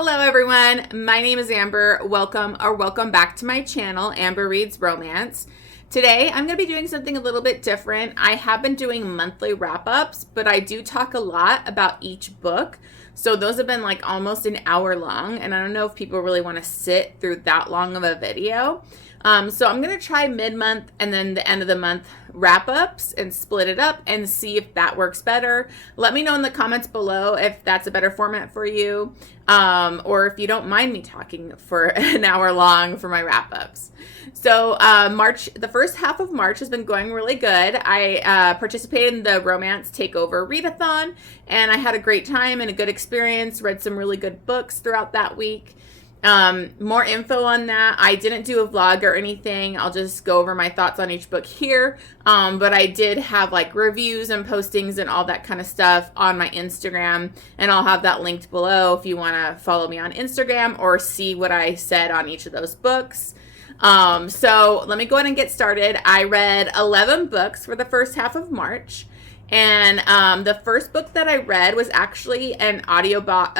Hello everyone, my name is Amber. Welcome back to my channel, Amber Reads Romance. Today I'm going to be doing something a little bit different. I have been doing monthly wrap-ups, but I do talk a lot about each book. So those have been like almost an hour long, and I don't know if people really want to sit through that long of a video. So I'm going to try mid-month and then the end of the month wrap-ups and split it up and see if that works better. Let me know in the comments below if that's a better format for you, or if you don't mind me talking for an hour long for my wrap-ups. So the first half of March has been going really good. I participated in the Romance Takeover Readathon, and I had a great time and a good experience, read some really good books throughout that week. More info on that. I didn't do a vlog or anything. I'll just go over my thoughts on each book here. But I did have like reviews and postings and all that kind of stuff on my Instagram, and I'll have that linked below if you want to follow me on Instagram or see what I said on each of those books. So let me go ahead and get started. I read 11 books for the first half of March. And the first book that I read was actually an audiobook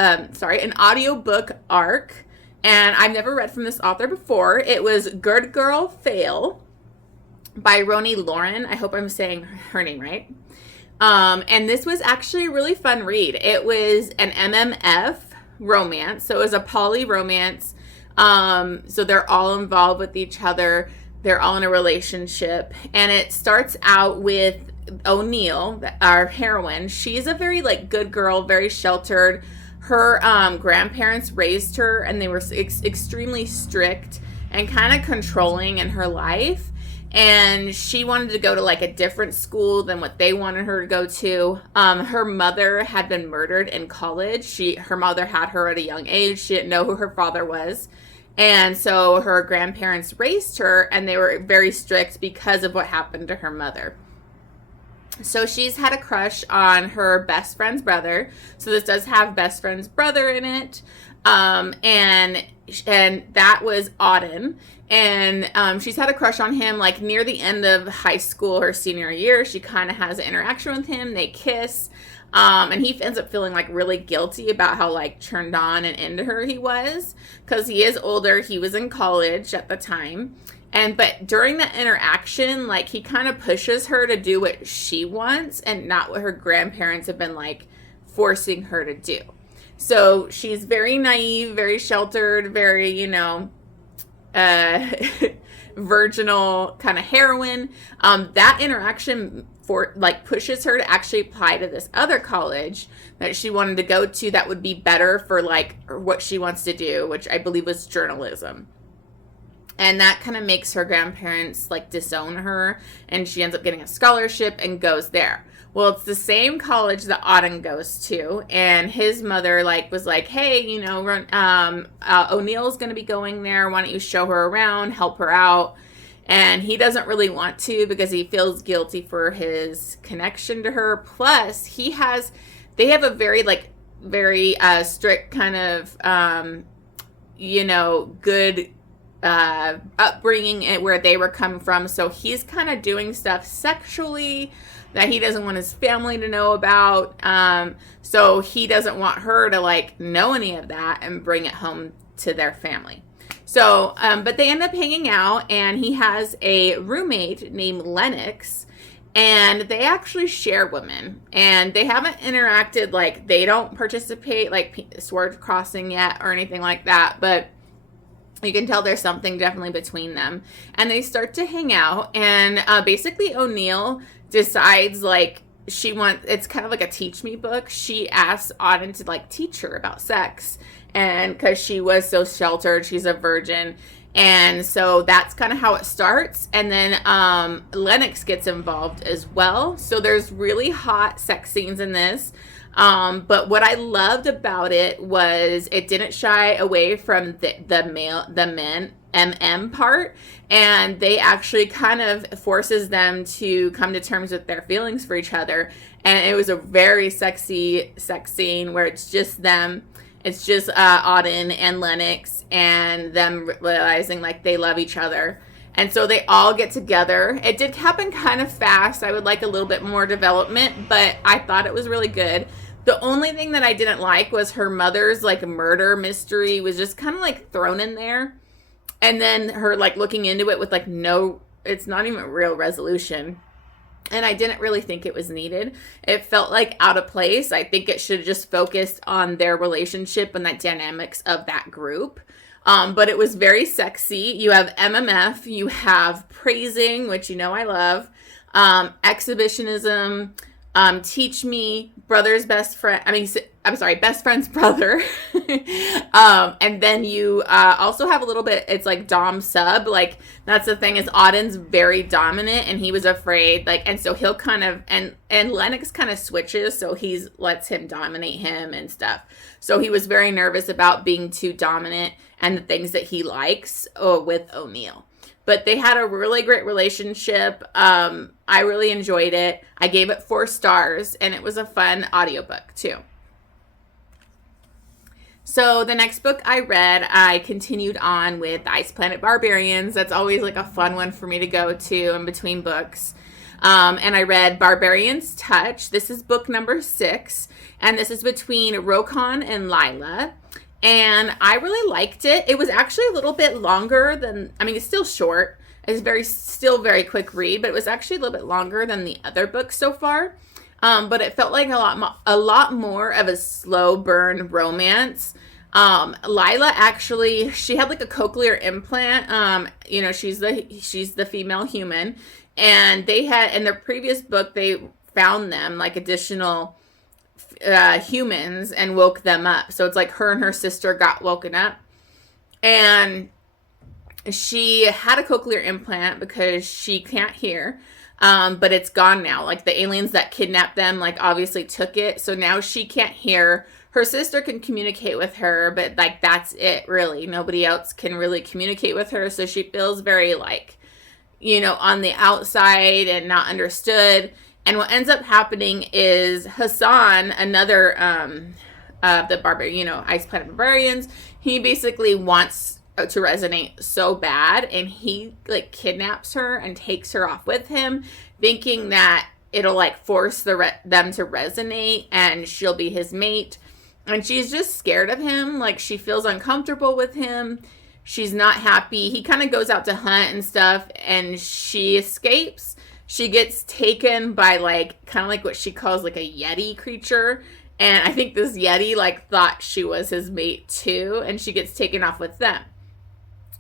arc. And I've never read from this author before. It was Good Girl Fail by Roni Loren. I hope I'm saying her name right. And this was actually a really fun read. It was an MMF romance. So it was a poly romance. So they're all involved with each other. They're all in a relationship. And it starts out with O'Neill, our heroine. She's a very like good girl, very sheltered. Her grandparents raised her, and they were extremely strict and kind of controlling in her life. And she wanted to go to like a different school than what they wanted her to go to. Her mother had been murdered in college. Her mother had her at a young age. She didn't know who her father was. And so her grandparents raised her, and they were very strict because of what happened to her mother. So she's had a crush on her best friend's brother. So this does have best friend's brother in it. And that was Auden. And she's had a crush on him like near the end of high school, her senior year. She kind of has an interaction with him. They kiss. And he ends up feeling like really guilty about how like turned on and into her he was. Because he is older. He was in college at the time. But during that interaction, like he kind of pushes her to do what she wants and not what her grandparents have been like forcing her to do. So she's very naive, very sheltered, very, virginal kind of heroine. That interaction pushes her to actually apply to this other college that she wanted to go to that would be better for like what she wants to do, which I believe was journalism. And that kind of makes her grandparents like disown her, and she ends up getting a scholarship and goes there. Well, it's the same college that Auden goes to, and his mother was like, hey, O'Neill's going to be going there. Why don't you show her around, help her out? And he doesn't really want to because he feels guilty for his connection to her. Plus, they have a very strict kind of, good upbringing where they were coming from. So he's kind of doing stuff sexually that he doesn't want his family to know about. So he doesn't want her to know any of that and bring it home to their family. So, but they end up hanging out, and he has a roommate named Lennox, and they actually share women, and they haven't interacted, they don't participate sword crossing yet or anything like that, but you can tell there's something definitely between them. And they start to hang out, and basically O'Neill decides it's kind of like a teach me book. She asks Auden to teach her about sex, and because she was so sheltered, she's a virgin. And so that's kind of how it starts. And then Lennox gets involved as well. So there's really hot sex scenes in this. But what I loved about it was it didn't shy away from the men MM part, and they actually kind of forces them to come to terms with their feelings for each other. And it was a very sexy sex scene where it's just them. It's just Auden and Lennox and them realizing they love each other. And so they all get together. It did happen kind of fast. I would like a little bit more development, but I thought it was really good. The only thing that I didn't like was her mother's like murder mystery was just kind of like thrown in there. And then her like looking into it with like no, it's not even real resolution. And I didn't really think it was needed. It felt like out of place. I think it should have just focused on their relationship and the dynamics of that group. But it was very sexy. You have MMF, you have praising, which you know I love, exhibitionism, teach me, brother's best friend. I'm sorry, best friend's brother. And then you also have a little bit, it's like dom sub. Like, that's the thing is Auden's very dominant and he was afraid. Like, and so he'll kind of, and Lennox kind of switches. So lets him dominate him and stuff. So he was very nervous about being too dominant and the things that he likes with O'Neill. But they had a really great relationship. I really enjoyed it. I gave it 4 stars, and it was a fun audiobook, too. So the next book I read, I continued on with Ice Planet Barbarians. That's always like a fun one for me to go to in between books. And I read Barbarian's Touch. This is book number 6, and this is between Rokon and Lila. And I really liked it. It was actually a little bit longer than, it's still short. It's still very quick read, but it was actually a little bit longer than the other books so far. But it felt like a lot more of a slow burn romance. Lila actually, she had like a cochlear implant. She's the female human, and they had in their previous book they found them like additional humans and woke them up. So it's like her and her sister got woken up, and she had a cochlear implant because she can't hear, but it's gone now. Like the aliens that kidnapped them like obviously took it, so now she can't hear. Her sister can communicate with her, but like that's it really. Nobody else can really communicate with her, so she feels very like on the outside and not understood. And what ends up happening is Hassan, another the Ice Planet Barbarians, he basically wants to resonate so bad, and he like kidnaps her and takes her off with him, thinking that it'll like force them to resonate and she'll be his mate. And she's just scared of him. Like she feels uncomfortable with him. She's not happy. He kind of goes out to hunt and stuff, and she escapes. She gets taken by like kind of like what she calls like a Yeti creature. And I think this Yeti like thought she was his mate too. And she gets taken off with them.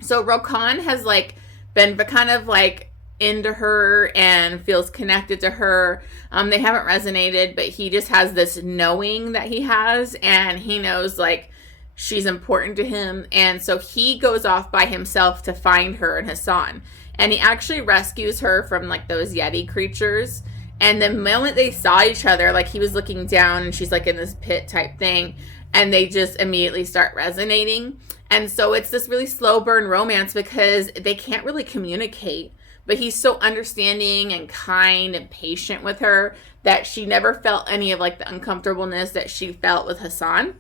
So Rokon has like been kind of like into her and feels connected to her. They haven't resonated, but he just has this knowing that he has. And he knows like she's important to him. And so he goes off by himself to find her and Hassan. And he actually rescues her from like those Yeti creatures. And the moment they saw each other, like he was looking down and she's like in this pit type thing, and they just immediately start resonating. And so it's this really slow burn romance because they can't really communicate, but he's so understanding and kind and patient with her that she never felt any of like the uncomfortableness that she felt with Hassan.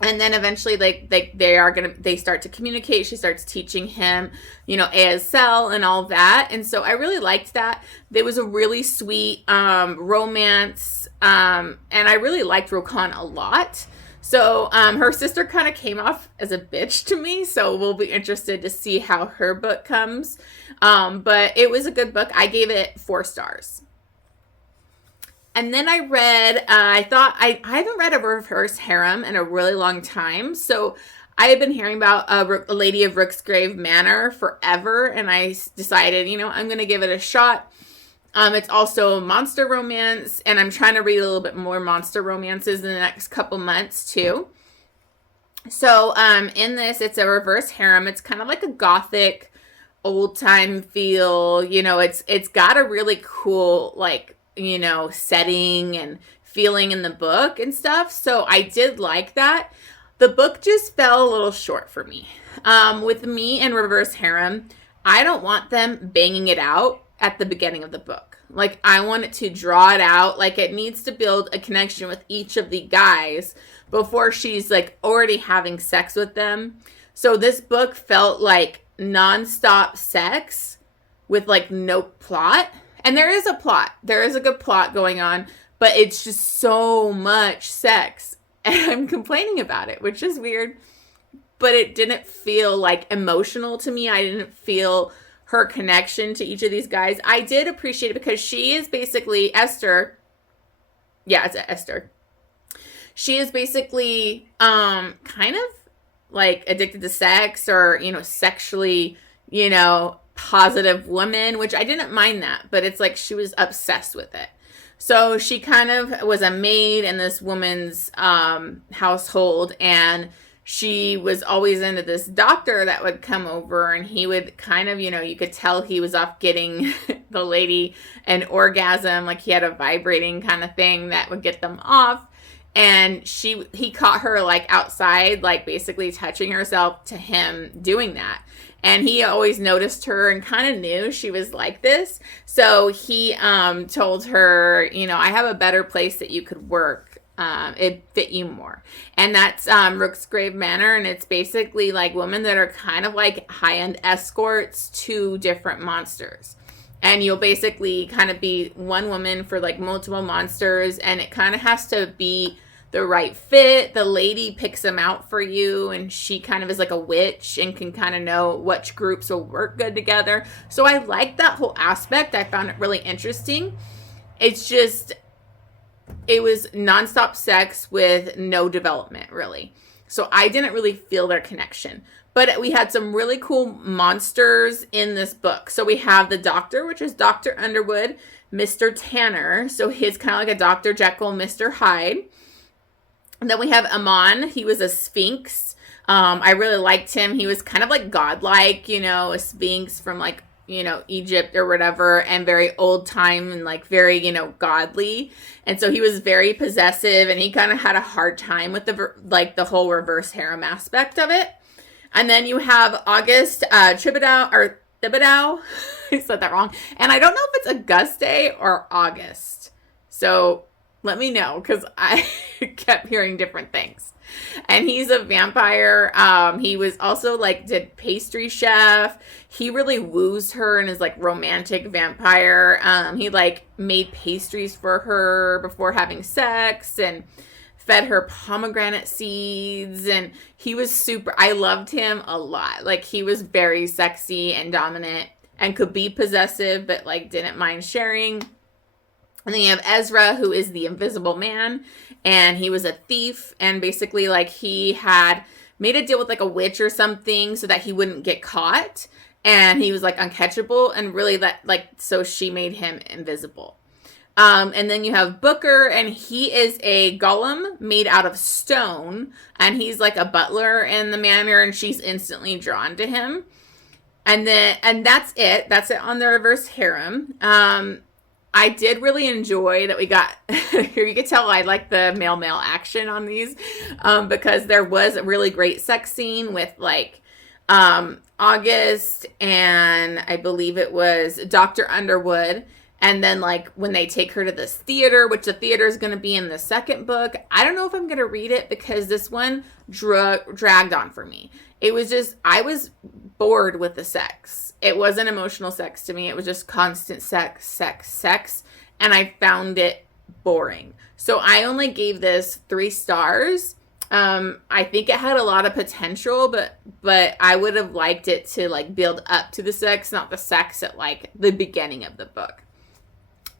And then eventually they start to communicate. She starts teaching him, ASL and all that. And so I really liked that. There was a really sweet romance. And I really liked Rokon a lot. So her sister kind of came off as a bitch to me. So we'll be interested to see how her book comes. But it was a good book. I gave it 4 stars. And then I read, I haven't read a reverse harem in a really long time. So I have been hearing about a Lady of Rooksgrave Manor forever. And I decided, I'm going to give it a shot. It's also a monster romance. And I'm trying to read a little bit more monster romances in the next couple months too. So in this, it's a reverse harem. It's kind of like a gothic old time feel. It's got a really cool like, setting and feeling in the book and stuff. So I did like that. The book just fell a little short for me. With me and reverse harem, I don't want them banging it out at the beginning of the book. Like I want it to draw it out. Like it needs to build a connection with each of the guys before she's like already having sex with them. So this book felt like nonstop sex with like no plot. And there is a plot. There is a good plot going on. but it's just so much sex. And I'm complaining about it, which is weird. But it didn't feel like emotional to me. I didn't feel her connection to each of these guys. I did appreciate it because she is basically Esther. Yeah, it's Esther. She is basically kind of like addicted to sex, or, you know, sexually, you know, positive woman, which I didn't mind that, but it's like she was obsessed with it. So she kind of was a maid in this woman's household, and she was always into this doctor that would come over, and he would kind of, you know, you could tell he was off getting the lady an orgasm, like he had a vibrating kind of thing that would get them off. And he caught her like outside, like basically touching herself to him doing that. And he always noticed her and kind of knew she was like this. So he told her, you know, I have a better place that you could work. It fit you more. And that's Rooksgrave Manor. And it's basically like women that are kind of like high-end escorts to different monsters. And you'll basically kind of be one woman for like multiple monsters. And it kind of has to be the right fit. The lady picks them out for you, and she kind of is like a witch and can kind of know which groups will work good together. So I like that whole aspect. I found it really interesting. It's just, it was nonstop sex with no development, really. So I didn't really feel their connection. But we had some really cool monsters in this book. So we have the Doctor, which is Dr. Underwood, Mr. Tanner. So he's kind of like a Dr. Jekyll, Mr. Hyde. And then we have Amon. He was a Sphinx. I really liked him. He was kind of like godlike, you know, a Sphinx from like, you know, Egypt or whatever, and very old time and like very, you know, godly. And so he was very possessive, and he kind of had a hard time with the whole reverse harem aspect of it. And then you have August Thibodeau. I said that wrong. And I don't know if it's Auguste or August. So let me know, because I kept hearing different things. And he's a vampire. He was also like, did pastry chef. He really woos her and is like romantic vampire. He like made pastries for her before having sex and fed her pomegranate seeds. And he was super, I loved him a lot. Like he was very sexy and dominant and could be possessive, but like didn't mind sharing. And then you have Ezra, who is the Invisible Man, and he was a thief, and basically like he had made a deal with like a witch or something so that he wouldn't get caught, and he was like uncatchable, and really that like, so she made him invisible. And then you have Booker, and he is a golem made out of stone, and he's like a butler in the manor, and she's instantly drawn to him. And that's it on the reverse harem. I did really enjoy that we got, here you could tell I like the male action on these, because there was a really great sex scene with like August and I believe it was Dr. Underwood. And then like when they take her to this theater, which the theater is going to be in the second book. I don't know if I'm going to read it because this one dragged on for me. It was just, I was bored with the sex. It wasn't emotional sex to me. It was just constant sex. And I found it boring. So I only gave this 3 stars. I think it had a lot of potential, but I would have liked it to like build up to the sex, not the sex at like the beginning of the book.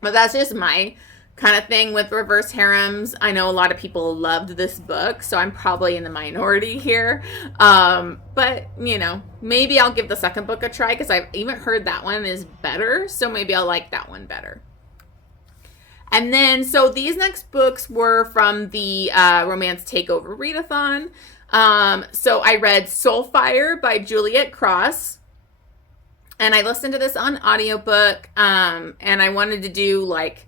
But that's just my kind of thing with reverse harems. I know a lot of people loved this book, so I'm probably in the minority here. But, you know, maybe I'll give the second book a try because I've even heard that one is better. So maybe I'll like that one better. And then, so these next books were from the Romance Takeover Readathon. So I read Soulfire by Juliette Cross. And I listened to this on audiobook. And I wanted to do like,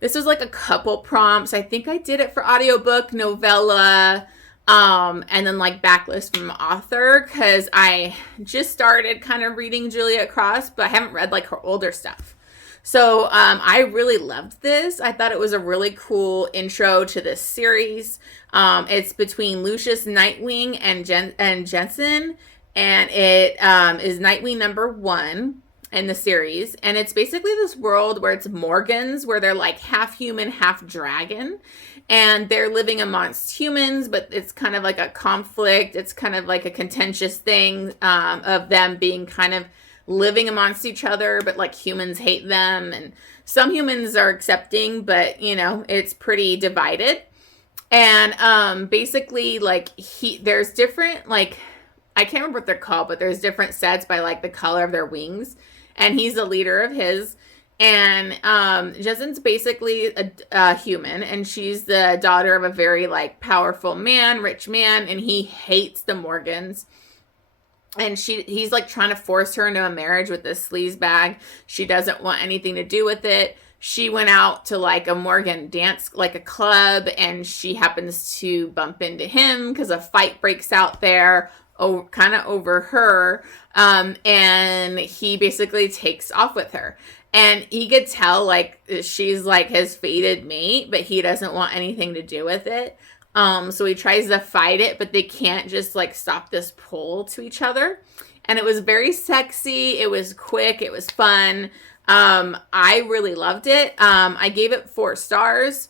this was like a couple prompts. I think I did it for audiobook, novella, and then like backlist from author, because I just started kind of reading Juliette Cross, but I haven't read like her older stuff. So I really loved this. I thought it was a really cool intro to this series. It's between Lucius Nightwing and Jensen, and it is Nightwing number 1. in the series, and it's basically this world where it's Morgans, where they're like half human, half dragon, and they're living amongst humans, but it's kind of like a conflict. It's kind of like a contentious thing of them being kind of living amongst each other, but like humans hate them, and some humans are accepting, but you know, it's pretty divided. And basically, like, there's different, like, I can't remember what they're called, but there's different sets by like the color of their wings, and he's the leader of his. And Jessen's basically a human, and she's the daughter of a very like powerful man, rich man, and he hates the Morgans. And he's like trying to force her into a marriage with this sleazebag. She doesn't want anything to do with it. She went out to like a Morgan dance, like a club, and she happens to bump into him because a fight breaks out there, kind of over her. And he basically takes off with her. And he could tell like she's like his fated mate, but he doesn't want anything to do with it. So he tries to fight it, but they can't just like stop this pull to each other. And it was very sexy. It was quick. It was fun. I really loved it. I gave it 4 stars.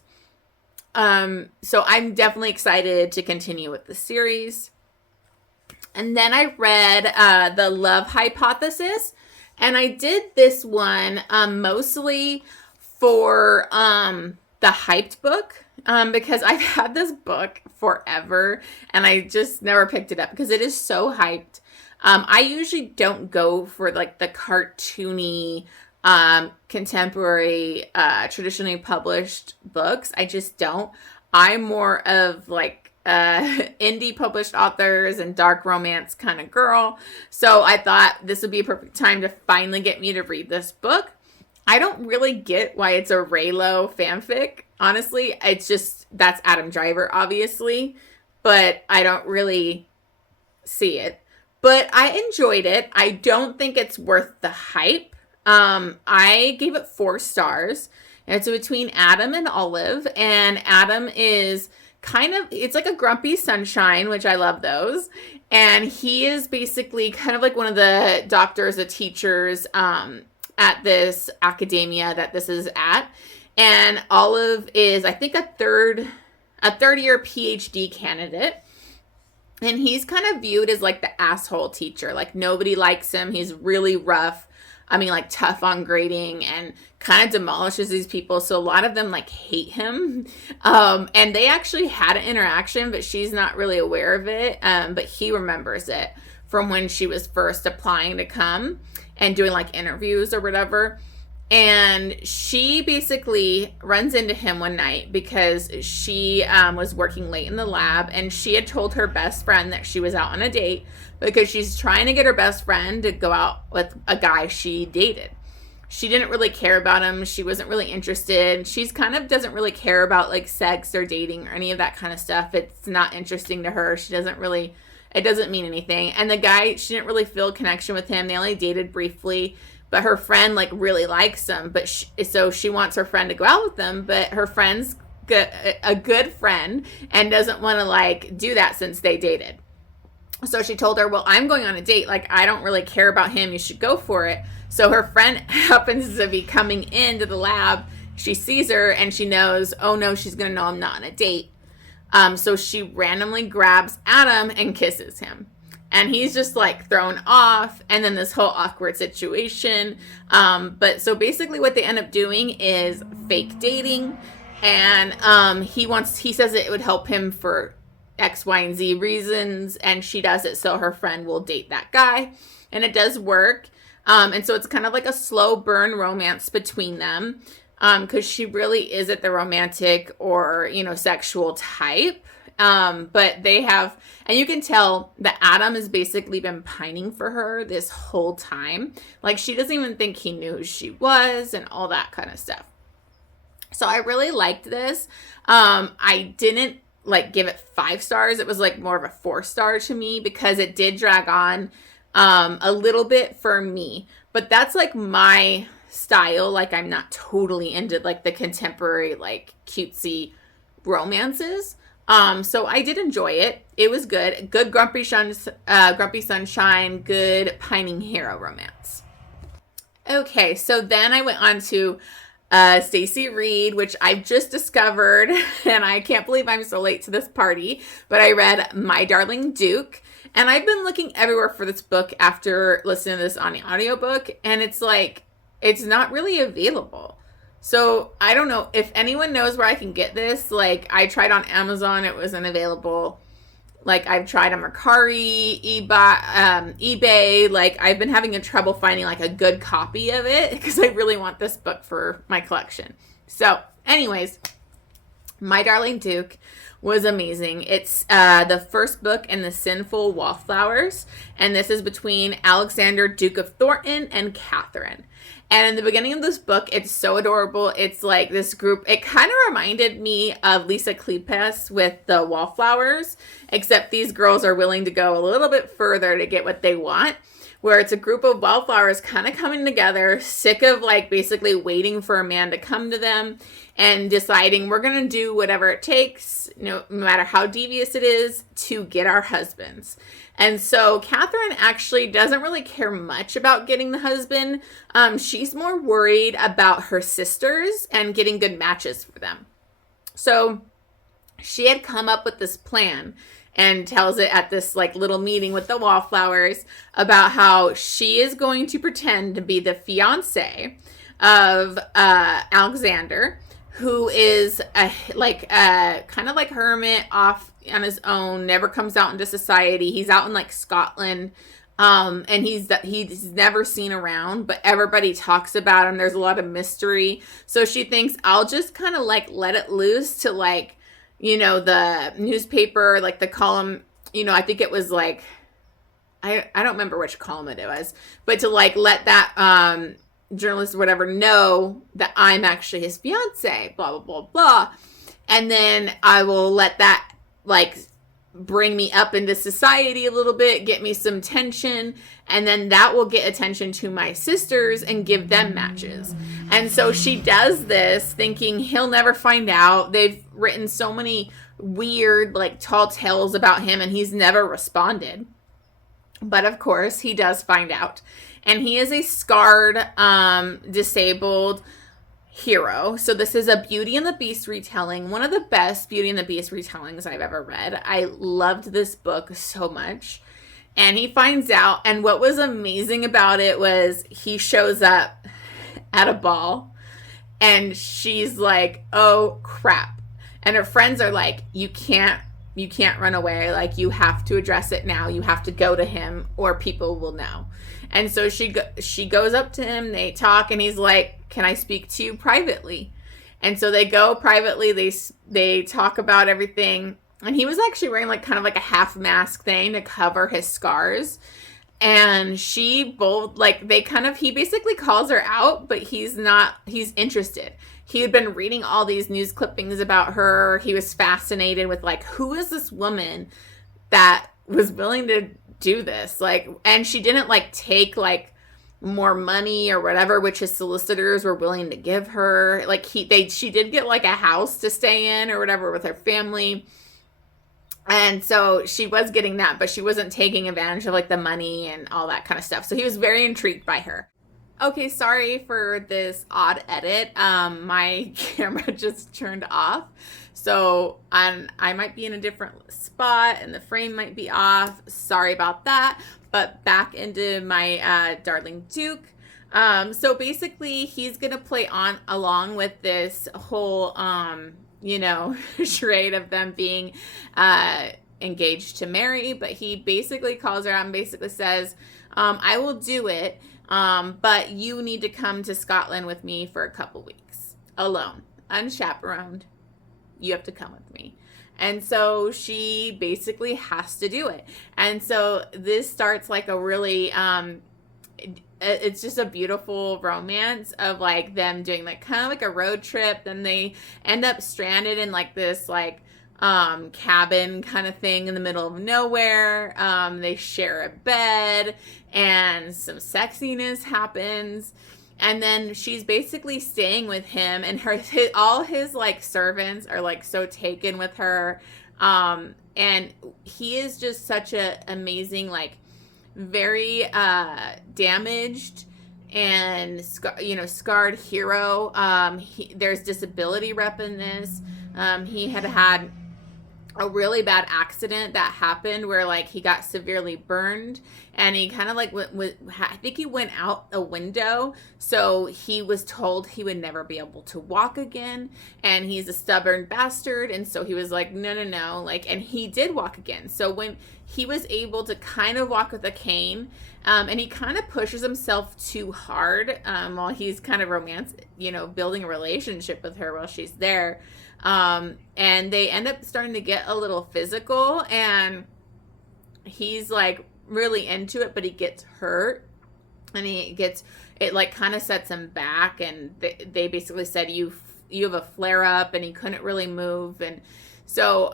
So I'm definitely excited to continue with the series. And then I read, The Love Hypothesis, and I did this one, mostly for, the hyped book. Because I've had this book forever and I just never picked it up because it is so hyped. I usually don't go for like the cartoony, contemporary, traditionally published books. I just don't. I'm more of like indie published authors and dark romance kind of girl. So I thought this would be a perfect time to finally get me to read this book. I don't really get why it's a Raylo fanfic. Honestly, it's just, that's Adam Driver, obviously, but I don't really see it. But I enjoyed it. I don't think it's worth the hype. I gave it 4 stars. It's between Adam and Olive, and Adam is kind of, it's like a grumpy sunshine, which I love those. And he is basically kind of like one of the doctors, the teachers, at this academia that this is at. And Olive is, I think, a third year PhD candidate. And he's kind of viewed as like the asshole teacher. Like nobody likes him. He's really rough. I mean, like tough on grading and kind of demolishes these people. So a lot of them like hate him. And they actually had an interaction, but she's not really aware of it. But he remembers it from when she was first applying to come and doing like interviews or whatever. And she basically runs into him one night because she was working late in the lab, and she had told her best friend that she was out on a date because she's trying to get her best friend to go out with a guy she dated. She didn't really care about him. She wasn't really interested. She's kind of doesn't really care about like sex or dating or any of that kind of stuff. It's not interesting to her. She doesn't really, it doesn't mean anything. And the guy, she didn't really feel a connection with him. They only dated briefly. But her friend, like, really likes him. But so she wants her friend to go out with them. But her friend's a good friend and doesn't want to, like, do that since they dated. So she told her, well, I'm going on a date. Like, I don't really care about him. You should go for it. So her friend happens to be coming into the lab. She sees her and she knows, oh, no, she's going to know I'm not on a date. So she randomly grabs Adam and kisses him. And he's just like thrown off, and then this whole awkward situation. But so basically what they end up doing is fake dating. And he says it would help him for X, Y, and Z reasons. And she does it so her friend will date that guy. And it does work. And so it's kind of like a slow burn romance between them. Because she really isn't the romantic or, you know, sexual type. But they have, and you can tell that Adam has basically been pining for her this whole time. Like, she doesn't even think he knew who she was and all that kind of stuff. So I really liked this. I didn't like give it 5 stars. It was like more of a 4-star to me because it did drag on, a little bit for me, but that's like my style. Like, I'm not totally into like the contemporary, like cutesy romances. So I did enjoy it. It was good. Good grumpy sunshine, good pining hero romance. Okay, so then I went on to Stacy Reid, which I've just discovered, and I can't believe I'm so late to this party, but I read My Darling Duke, and I've been looking everywhere for this book after listening to this on the audiobook, and it's like, it's not really available. So I don't know if anyone knows where I can get this. Like, I tried on Amazon, it wasn't available. Like, I've tried on Mercari, eBay. Like, I've been having trouble finding, like, a good copy of it because I really want this book for my collection. So, anyways, My Darling Duke was amazing. It's the first book in the Sinful Wallflowers, and this is between Alexander, Duke of Thornton, and Kathryn. And in the beginning of this book, it's so adorable. It's like this group. It kind of reminded me of Lisa Kleypas with the Wallflowers, except these girls are willing to go a little bit further to get what they want, where it's a group of wallflowers kind of coming together, sick of like basically waiting for a man to come to them and deciding we're going to do whatever it takes, no matter how devious it is, to get our husbands. And so Kathryn actually doesn't really care much about getting the husband. She's more worried about her sisters and getting good matches for them. So she had come up with this plan and tells it at this like little meeting with the Wallflowers about how she is going to pretend to be the fiance of Alexander, who is kind of like hermit off on his own, never comes out into society. He's out in like Scotland, and he's never seen around, but everybody talks about him. There's a lot of mystery. So she thinks, I'll just kind of like let it loose to like, you know, the newspaper, like the column, you know, I think it was like, I don't remember which column it was, but to like let that journalist or whatever know that I'm actually his fiance, blah, blah, blah, blah. And then I will let that like bring me up into society a little bit, get me some tension, and then that will get attention to my sisters and give them matches. And so she does this thinking he'll never find out. They've written so many weird like tall tales about him and he's never responded. But of course he does find out. And he is a scarred, disabled hero. So this is a Beauty and the Beast retelling, one of the best Beauty and the Beast retellings I've ever read. I loved this book so much. And he finds out, and what was amazing about it was he shows up at a ball and she's like, oh crap. And her friends are like, you can't run away. Like, you have to address it now. You have to go to him or people will know. And so she goes up to him, they talk, and he's like, can I speak to you privately? And so they go privately, they talk about everything. And he was actually wearing like kind of like a half mask thing to cover his scars. And he basically calls her out, but he's interested. He had been reading all these news clippings about her. He was fascinated with like, who is this woman that was willing to do this? Like, and she didn't like take like more money or whatever, which his solicitors were willing to give her. Like she did get like a house to stay in or whatever with her family. And so she was getting that, but she wasn't taking advantage of like the money and all that kind of stuff. So he was very intrigued by her. Okay, sorry for this odd edit. My camera just turned off. So I might be in a different spot and the frame might be off. Sorry about that. But back into my Darling Duke. So basically he's going to play on along with this whole, charade of them being engaged to marry. But he basically calls her out and basically says, I will do it. But you need to come to Scotland with me for a couple weeks alone, unchaperoned. You have to come with me. And so she basically has to do it. And so this starts like a really, it's just a beautiful romance of like them doing like kind of like a road trip. Then they end up stranded in like this like cabin kind of thing in the middle of nowhere. They share a bed and some sexiness happens. And then she's basically staying with him, and all his like servants are like so taken with her. And he is just such a amazing, like very damaged and scarred hero. There's disability rep in this. He had a really bad accident that happened where like he got severely burned, and he kind of like I think he went out a window, so he was told he would never be able to walk again, and he's a stubborn bastard, and so he was like no, like, and he did walk again. So when he was able to kind of walk with a cane, and he kind of pushes himself too hard while he's kind of building a relationship with her while she's there. And they end up starting to get a little physical, and he's like really into it, but he gets hurt, and it like kind of sets him back, and they basically said you have a flare up, and he couldn't really move. And so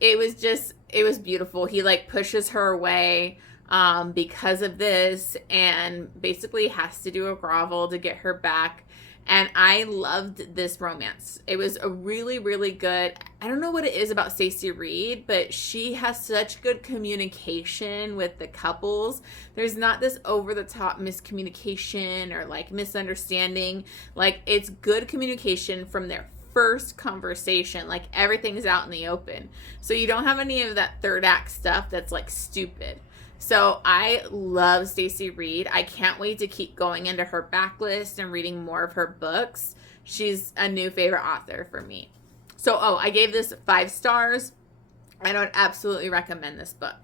it was beautiful. He like pushes her away because of this, and basically has to do a grovel to get her back. And I loved this romance. It was a really, really good, I don't know what it is about Stacy Reid, but she has such good communication with the couples. There's not this over-the-top miscommunication or like misunderstanding. Like, it's good communication from their first conversation. Like, everything's out in the open. So you don't have any of that third act stuff that's like stupid. So I love Stacy Reid. I can't wait to keep going into her backlist and reading more of her books. She's a new favorite author for me. So, I gave this 5 stars. I would absolutely recommend this book.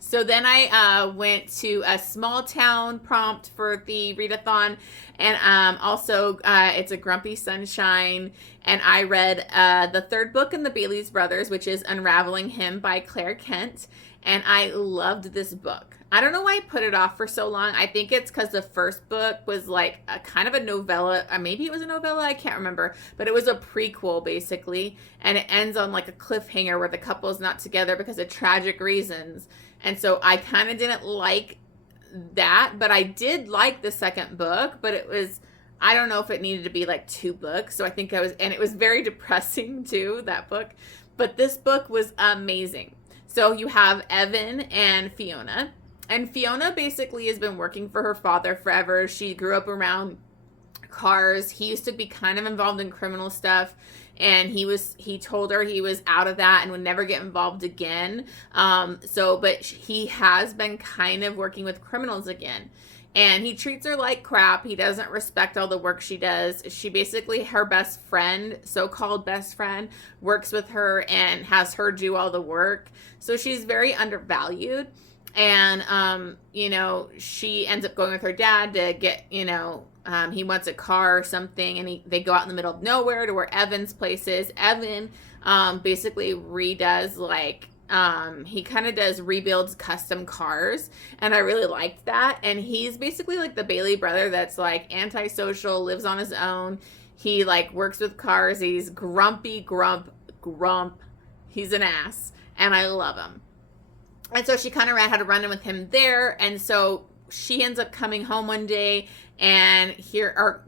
So then I went to a small town prompt for the readathon, and also it's a Grumpy Sunshine, and I read the 3rd book in the Bailey's Brothers, which is Unraveling Him by Claire Kent. And I loved this book. I don't know why I put it off for so long. I think it's because the first book was like a kind of a novella. Or maybe it was a novella. I can't remember. But it was a prequel, basically. And it ends on like a cliffhanger where the couple is not together because of tragic reasons. And so I kind of didn't like that. But I did like the second book. But it was, I don't know if it needed to be like 2 books. So I think and it was very depressing too, that book. But this book was amazing. So you have Evan and Fiona. And Fiona basically has been working for her father forever. She grew up around cars. He used to be kind of involved in criminal stuff. And he told her he was out of that and would never get involved again. But he has been kind of working with criminals again. And he treats her like crap. He doesn't respect all the work she does. She basically, her best friend, so-called best friend, works with her and has her do all the work. So she's very undervalued. And, she ends up going with her dad to get, he wants a car or something. And they go out in the middle of nowhere to where Evan's place is. Evan basically redoes like, he kind of rebuilds custom cars, and I really liked that. And he's basically like the Bailey brother that's like antisocial, lives on his own. He like works with cars. He's grumpy grump. He's an ass, and I love him. And so she kind of had a run-in with him there, and so she ends up coming home one day and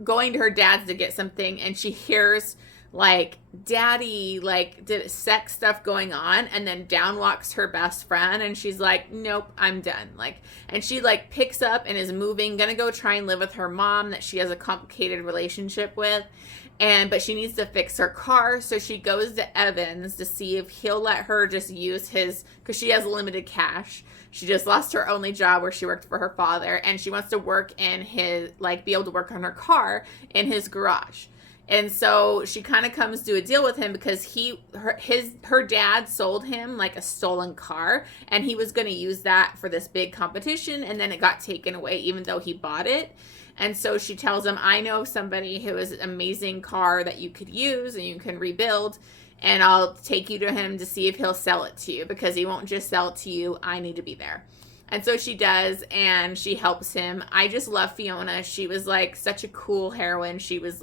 going to her dad's to get something, and she hears like daddy did sex stuff going on, and then down walks her best friend, and she's like, nope, I'm done. And she picks up and is moving, gonna go try and live with her mom that she has a complicated relationship with, but she needs to fix her car. So she goes to Evans to see if he'll let her just use his, because she has limited cash. She just lost her only job where she worked for her father, and she wants to work in his, be able to work on her car in his garage. And so she kind of comes to a deal with him because her dad sold him a stolen car, and he was going to use that for this big competition, and then it got taken away even though he bought it. And so she tells him, I know somebody who has an amazing car that you could use and you can rebuild, and I'll take you to him to see if he'll sell it to you, because he won't just sell it to you. I need to be there. And so she does, and she helps him. I just love Fiona. She was such a cool heroine. She was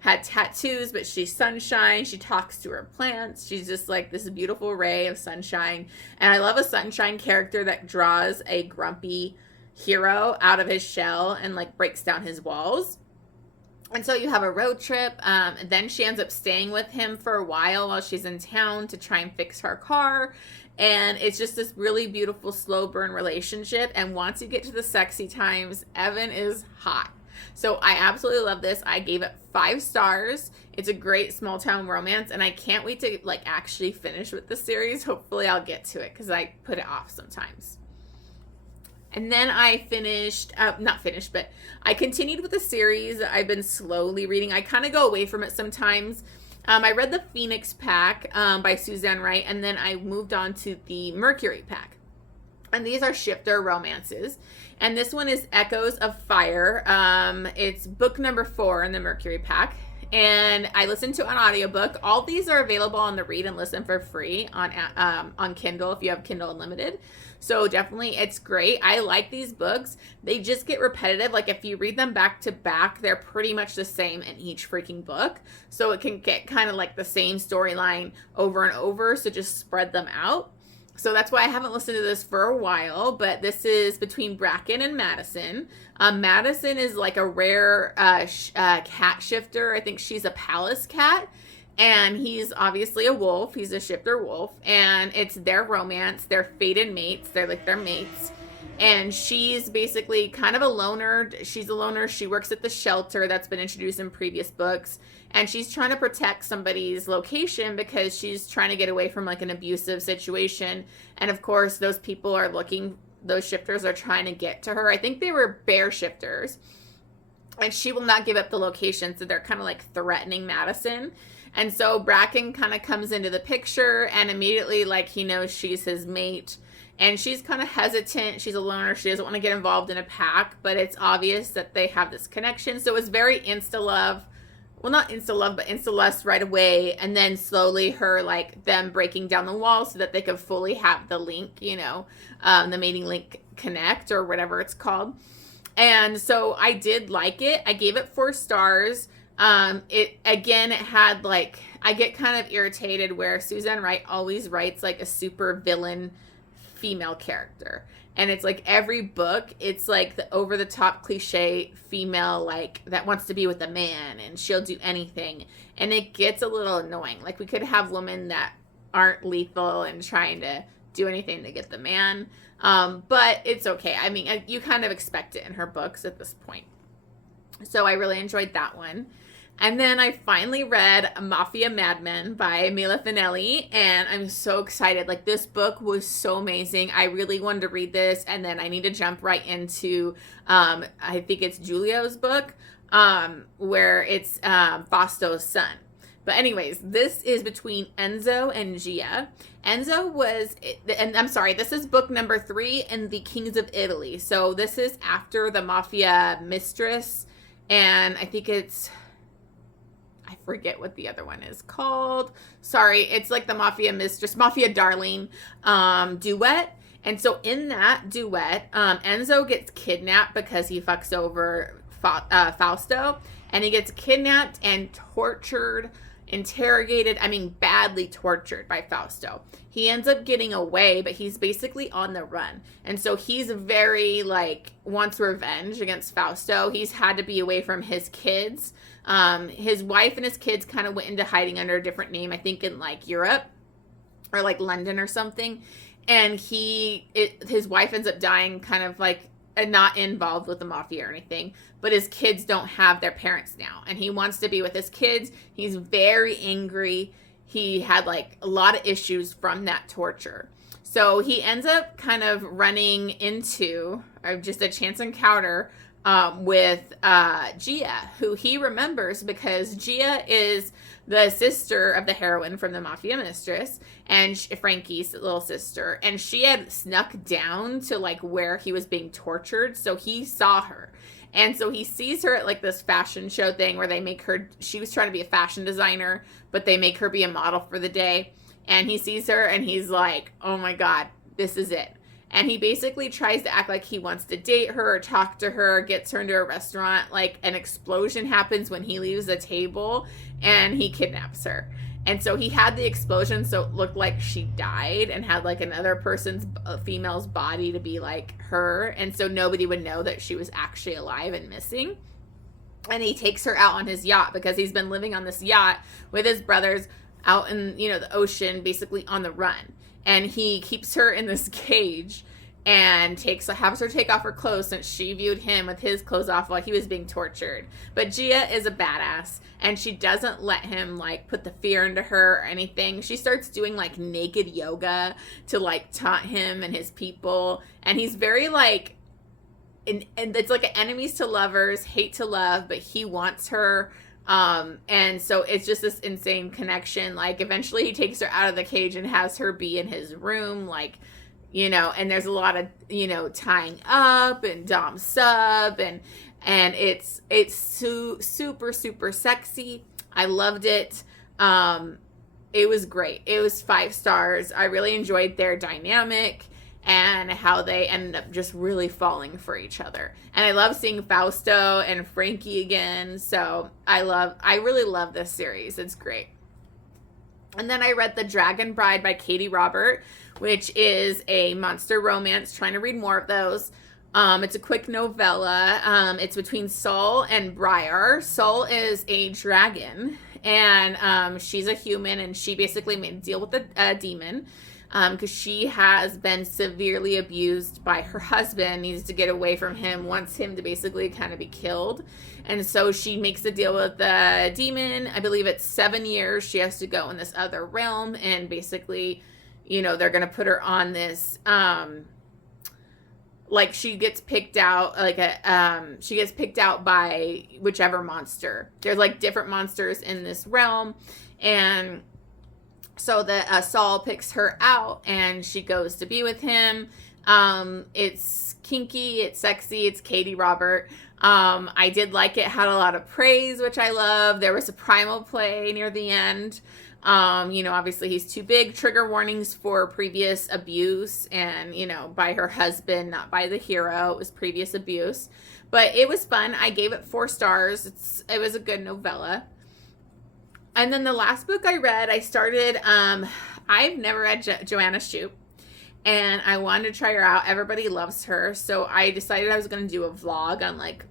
had tattoos, but she's sunshine. She talks to her plants. She's just this beautiful ray of sunshine. And I love a sunshine character that draws a grumpy hero out of his shell and breaks down his walls. And so you have a road trip. Then she ends up staying with him for a while she's in town to try and fix her car. And it's just this really beautiful slow burn relationship. And once you get to the sexy times, Evan is hot. So I absolutely love this. I gave it 5 stars. It's a great small town romance, and I can't wait to like actually finish with the series. Hopefully I'll get to it because I put it off sometimes. And then I but I continued with the series I've been slowly reading. I kind of go away from it sometimes. I read the Phoenix pack by Suzanne Wright, and then I moved on to the Mercury pack. And these are shifter romances. And this one is Echoes of Fire. It's book number 4 in the Mercury pack. And I listened to an audiobook. All these are available on the Read and Listen for free on Kindle if you have Kindle Unlimited. So definitely it's great. I like these books. They just get repetitive. Like if you read them back to back, they're pretty much the same in each freaking book. So it can get kind of like the same storyline over and over. So just spread them out. So that's why I haven't listened to this for a while, but this is between Bracken and Madison. Madison is like a rare cat shifter. I think she's a palace cat, and he's obviously a wolf. He's a shifter wolf, and it's their romance. They're fated mates. They're like their mates. And she's basically kind of a loner. She's a loner. She works at the shelter that's been introduced in previous books. And she's trying to protect somebody's location because she's trying to get away from like an abusive situation. And of course, those shifters are trying to get to her. I think they were bear shifters. And she will not give up the location. So they're kind of like threatening Madison. And so Bracken kind of comes into the picture, and immediately like he knows she's his mate. And she's kind of hesitant. She's a loner. She doesn't want to get involved in a pack, but it's obvious that they have this connection. So it's very insta-love. Well, not insta-love, but insta-lust right away. And then slowly them breaking down the wall so that they could fully have the link, the mating link connect or whatever it's called. And so I did like it. I gave it 4 stars. It had like, I get kind of irritated where Suzanne Wright always writes like a super villain female character, and it's like every book it's like the over the top cliche female like that wants to be with a man and she'll do anything, and it gets a little annoying. Like we could have women that aren't lethal and trying to do anything to get the man, but it's okay. I mean, you kind of expect it in her books at this point. So I really enjoyed that one. And then I finally read Mafia, Madman by Mila Finelli, and I'm so excited. Like, this book was so amazing. I really wanted to read this, and then I need to jump right into, I think it's Giulio's book, where it's Fausto's son. But anyways, this is between Enzo and Gia. Enzo was, and I'm sorry, this is book number 3 in the Kings of Italy. So this is after the Mafia Mistress, and I think it's, I forget what the other one is called. Sorry, it's like the Mafia Mistress, Mafia Darling duet. And so in that duet, Enzo gets kidnapped because he fucks over Fausto. And he gets kidnapped and tortured, interrogated, badly tortured by Fausto. He ends up getting away, but he's basically on the run. And so he's very, wants revenge against Fausto. He's had to be away from his kids. His wife and his kids kind of went into hiding under a different name, I think in, Europe or, London or something. And his wife ends up dying kind of, not involved with the mafia or anything, but his kids don't have their parents now, and he wants to be with his kids. He's very angry. He had a lot of issues from that torture. So he ends up kind of running into just a chance encounter with Gia, who he remembers because Gia is the sister of the heroine from the Mafia Mistress, and Frankie's little sister, and she had snuck down to where he was being tortured, so he saw her. And so he sees her at this fashion show thing where they make her, she was trying to be a fashion designer, but they make her be a model for the day. And he sees her and he's like, oh my God, this is it. And he basically tries to act like he wants to date her or talk to her, gets her into a restaurant. An explosion happens when he leaves the table and he kidnaps her. And so he had the explosion so it looked like she died and had another person's, female's body to be her. And so nobody would know that she was actually alive and missing. And he takes her out on his yacht because he's been living on this yacht with his brothers out in, the ocean, basically on the run. and he keeps her in this cage and has her take off her clothes since she viewed him with his clothes off while he was being tortured. But Gia is a badass, and she doesn't let him, like, put the fear into her or anything. She starts doing, like, naked yoga to, like, taunt him and his people, and he's very, like, and it's like enemies to lovers, hate to love, but he wants her. And so it's just this insane connection. Like, eventually he takes her out of the cage and has her be in his room, like, you know, and there's a lot of, you know, tying up and dom sub, and it's super, super sexy. I loved it. It was great. It was 5 stars. I really enjoyed their dynamic and how they ended up just really falling for each other. And I love seeing Fausto and Frankie again. So I really love this series. It's great. And then I read The Dragon Bride by Katee Robert, which is a monster romance. Trying to read more of those. It's a quick novella. It's between Saul and Briar. Saul is a dragon, and she's a human, and she basically made a deal with a demon because she has been severely abused by her husband, needs to get away from him, wants him to basically kind of be killed. And so she makes a deal with the demon. I believe it's 7 years she has to go in this other realm, and basically, you know, they're going to put her on this, like, she gets picked out, like, she gets picked out by whichever monster. There's, like, different monsters in this realm, and so the Saul picks her out, and she goes to be with him. It's kinky, it's sexy, it's Katee Robert. I did like it, had a lot of praise, which I love. There was a primal play near the end. You know, obviously he's too big. Trigger warnings for previous abuse, and, you know, by her husband, not by the hero. It was previous abuse, but it was fun. I gave it 4 stars. It was a good novella. And then the last book I read, I started, I've never read Joanna Shupe, and I wanted to try her out. Everybody loves her. So I decided I was going to do a vlog on, like,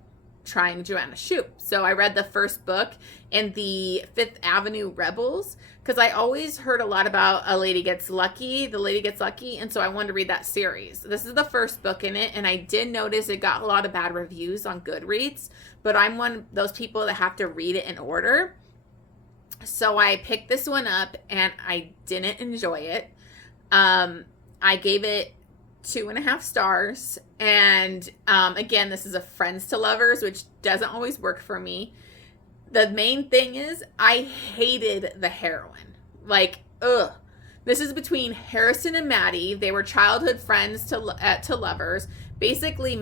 trying Joanna Shupe. So I read the first book in the 5th Avenue Rebels, because I always heard a lot about The Lady Gets Lucky, and so I wanted to read that series. This is the first book in it, and I did notice it got a lot of bad reviews on Goodreads, but I'm one of those people that have to read it in order. So I picked this one up, and I didn't enjoy it. I gave it 2.5 stars. And again, this is a friends to lovers, which doesn't always work for me. The main thing is I hated the heroine. Like, ugh. This is between Harrison and Maddie. They were childhood friends to lovers. Basically,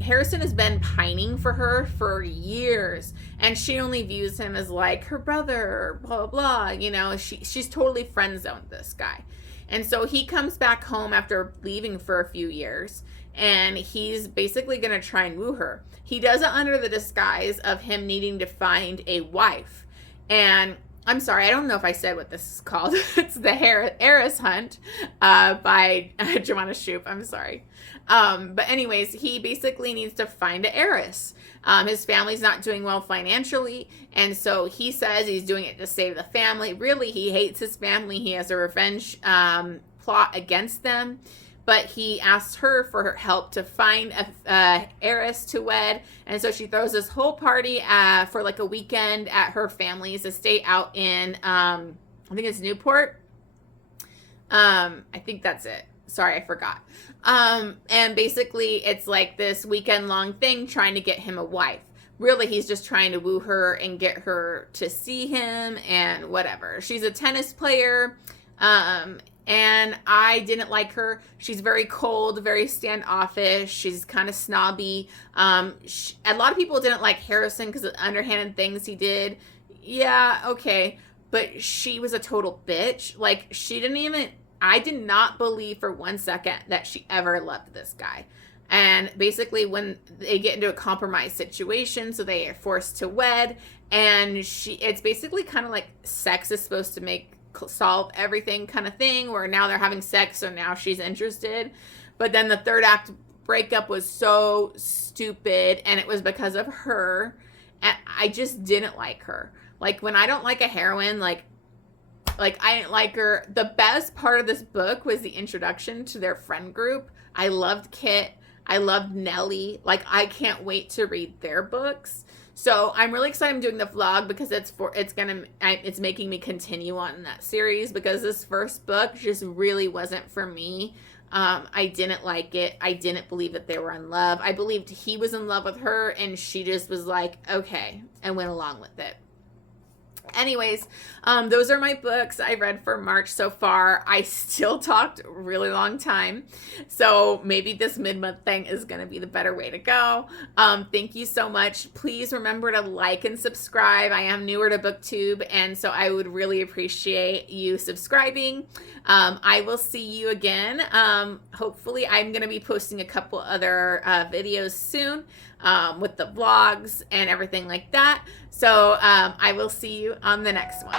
Harrison has been pining for her for years, and she only views him as, like, her brother, blah, blah, blah. You know, she's totally friend-zoned this guy. And so he comes back home after leaving for a few years, and he's basically going to try and woo her. He does it under the disguise of him needing to find a wife. And I'm sorry, I don't know if I said what this is called. It's the Heiress Hunt by Joanna Shupe. I'm sorry. But anyways, he basically needs to find an heiress. His family's not doing well financially, and so he says he's doing it to save the family. Really, he hates his family. He has a revenge plot against them. But he asks her for her help to find a heiress to wed. And so she throws this whole party for like a weekend at her family's estate out in, I think it's Newport. I think that's it. Sorry, I forgot. And basically it's like this weekend long thing trying to get him a wife. Really, he's just trying to woo her and get her to see him and whatever. She's a tennis player. And I didn't like her. She's very cold, very standoffish. She's kind of snobby. A lot of people didn't like Harrison because of the underhanded things he did. Yeah, okay. But she was a total bitch. Like, I did not believe for 1 second that she ever loved this guy. And basically when they get into a compromised situation, so they are forced to wed, and it's basically kind of like sex is supposed to solve everything kind of thing, where now they're having sex, so now she's interested. But then the third act breakup was so stupid, and it was because of her, and I just didn't like her. Like, when I don't like a heroine, like, Like, I didn't like her. The best part of this book was the introduction to their friend group. I loved Kit. I loved Nellie. Like, I can't wait to read their books. So I'm really excited I'm doing the vlog because it's making me continue on that series, because this first book just really wasn't for me. I didn't like it. I didn't believe that they were in love. I believed he was in love with her, and she just was like, okay, and went along with it. Anyways, those are my books I read for March so far. I still talked a really long time, so maybe this mid-month thing is going to be the better way to go. Thank you so much. Please remember to like and subscribe. I am newer to BookTube, and so I would really appreciate you subscribing. I will see you again. Hopefully, I'm going to be posting a couple other videos soon with the vlogs and everything like that. So I will see you on the next one.